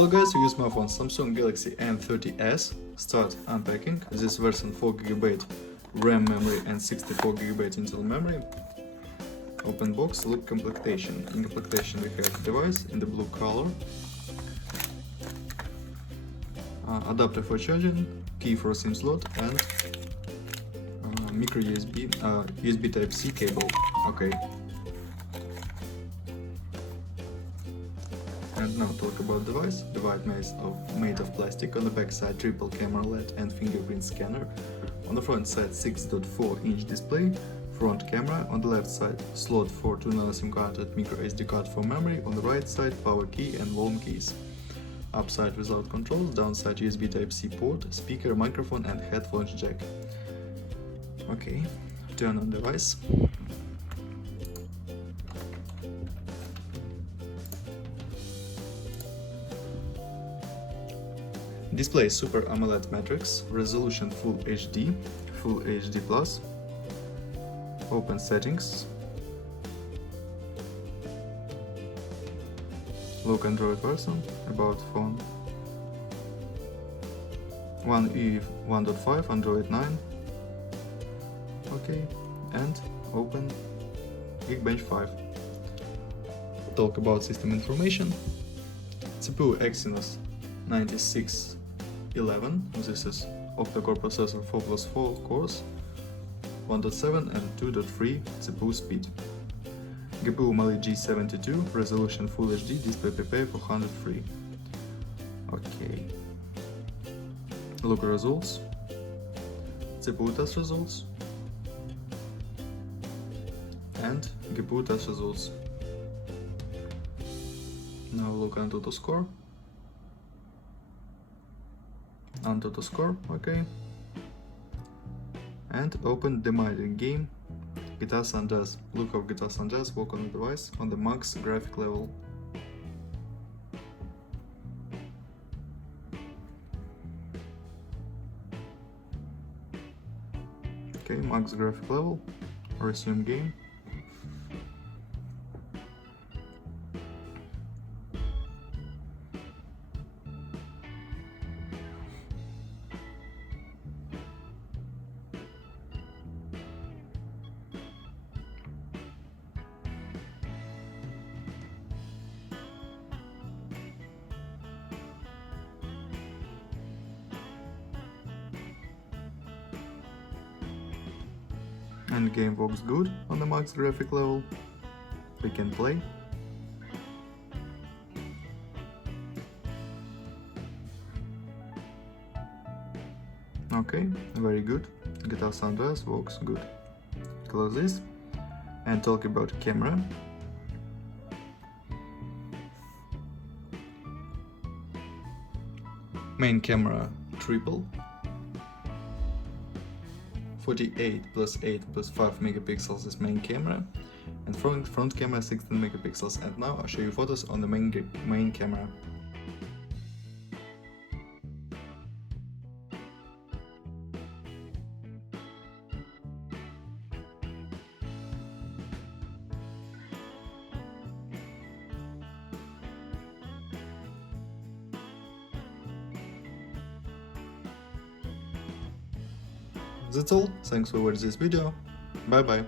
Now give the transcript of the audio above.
Hello guys, we use my phone Samsung Galaxy M30s. Start unpacking. This version 4GB RAM memory and 64GB internal memory. Open box, look completion. In completion we have device in the blue color, adapter for charging, key for SIM slot, and micro USB Type-C cable. Okay. And now talk about device. Device made of plastic. On the back side triple camera LED and fingerprint scanner. On the front side 6.4-inch display, front camera. On the left side slot for 2 nano SIM card and micro SD card for memory. On the right side power key and volume keys. Upside without controls, downside USB Type-C port, speaker, microphone and headphones jack. Okay, turn on device. Display Super AMOLED Matrix, resolution Full HD, Full HD+. Open settings. Look Android version, about phone. 1E 1.5, Android 9. Okay, and open Geekbench 5. Talk about system information. CPU Exynos 9611, this is octa-core processor 4+4 cores, 1.7 and 2.3 CPU speed. GPU Mali G72, resolution Full HD, display PPI 403. Okay. Look results. CPU test results. And GPU test results. Now look Antutu score. Antutu score, okay. And open Demining game. GTA San Andreas. Look how GTA San Andreas work on the device on the max graphic level. Okay, max graphic level. Resume game. And game works good on the max graphic level. We can play. Okay, very good. GTA San Andreas works good. Close this and talk about camera. Main camera triple. 48 plus 8 plus 5 megapixels is main camera, and front camera 16 megapixels. And now I'll show you photos on the main camera. That's all, thanks for watching this video, bye bye.